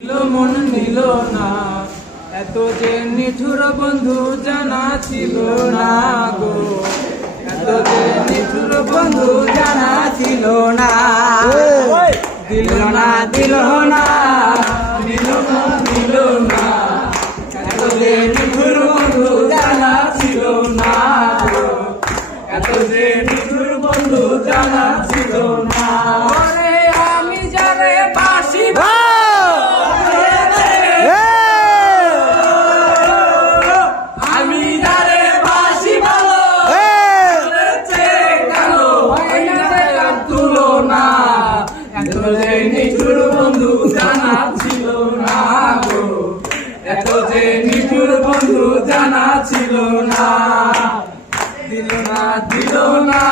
মন নিল না, এত যে নিঠুর বন্ধু জানা ছিল না গো, এত যে নিঠুর বন্ধু জানা ছিল না। দিল না দিল না দিল মন দিল না, এত যে নিঠুর বন্ধু জানা ছিল না গো, এত যে নিঠুর বন্ধু জানা ছিল না। আমি যারে বাসি নিঠুর বন্ধু জানা ছিল না গো, এত যে নিঠুর বন্ধু জানা ছিল না। দিল না দিল না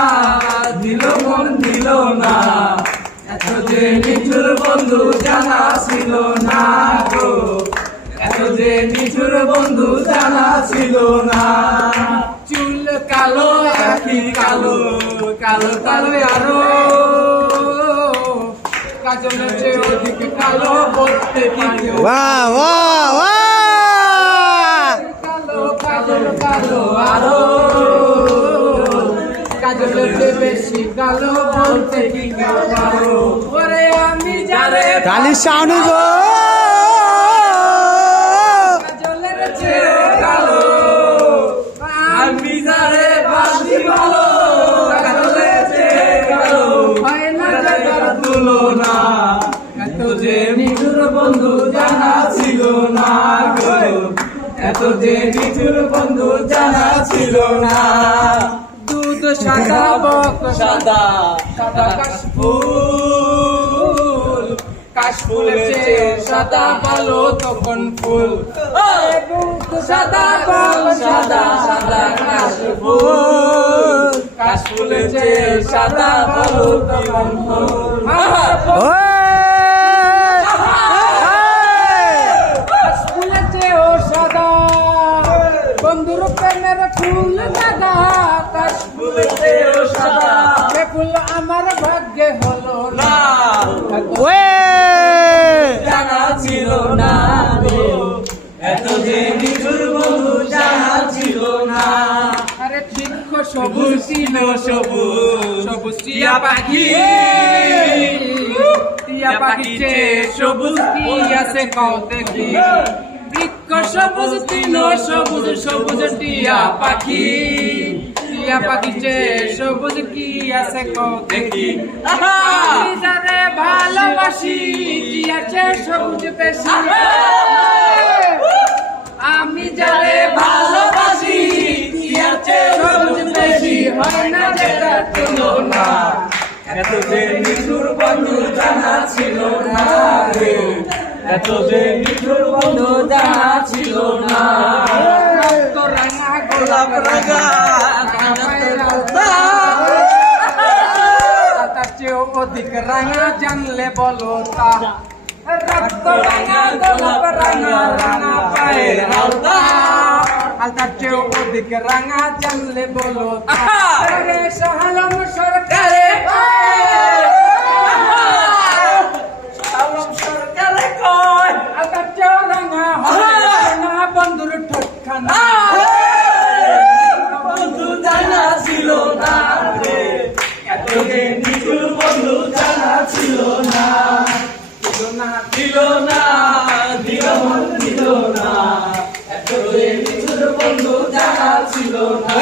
দিল মন দিল না, এত যে নিঠুর বন্ধু জানা ছিল না গো, এত যে নিঠুর বন্ধু জানা ছিল না। চুল কালো আখি কালো, কালো কালো আরো কাজলের চেয়ে অধিক কালো বলতে পারো। বাহ বাহ বাহ, কালো কালো কালো আরো কাজলের চেয়ে বেশি কালো বলতে কি পারো। ওরে আমি যারে কালি সাউন্ড গো, কাজলের চেয়ে কালো, আমি যারে বাসি ভালো, কাজলের চেয়ে কালো হয় না যার তুলনা। এত যে নিঠুর বন্ধু জানা ছিল না গো, এত যে নিঠুর বন্ধু জানা ছিল না। দুধ সাদা বক সাদা সাদা কাশফুল, কাশফুলের চেয়ে সাদা ভালো তখন ফুল। দুধ সাদা বক সাদা সাদা কাশফুল, কাশফুলের চেয়ে সাদা ভালো তখন ফুল। বন্ধুর প্রেমের ফুল দাদা, কাশফুলের চেয়েও সাদা, সে ফুল আমার ভাগ্যে হলো না, জানা ছিল না গো, এত যে নিঠুর বন্ধু জানা ছিল না। আরে বৃক্ষ সবুজ ছিল সবুজ, সবুজ টিয়া পাখি, টিয়া পাখি চেয়ে সবুজ কি আছে কও দেখি। বৃক্ষ সবুজ ছিল সবুজ, সবুজ টিয়া পাখি, টিয়া পাখি চেয়ে সবুজ কি আছে কও দেখি। আমি যারে ভালোবাসি টিয়া চেয়ে সবুজ বেশি, আমি যারে ভালোবাসি টিয়া চেয়ে সবুজ বেশি, হয় না যেটা তুলনা। এত যে নিঠুর বন্ধু জানা ছিল না রে, এত যে নিঠুর বন্ধু জানা ছিল না। রক্ত রাঙা গোলাপ রাঙা তার চেয়েও অধিক রাঙা জানলে বলো তা। রক্ত রাঙা গোলাপ রাঙা রাঙা পায়ের আলতা, আলতার চেয়েও অধিক রাঙা জানলে বলো তা। রে শাহলম সরকারে বন্ধুর ঠোঁটখানা, বন্ধু জানা ছিল না রে, এত যে নিঠুর বন্ধু জানা ছিল না। দিল না দিল না দিল মন দিল না, এত যে নিঠুর বন্ধু জানা ছিল না।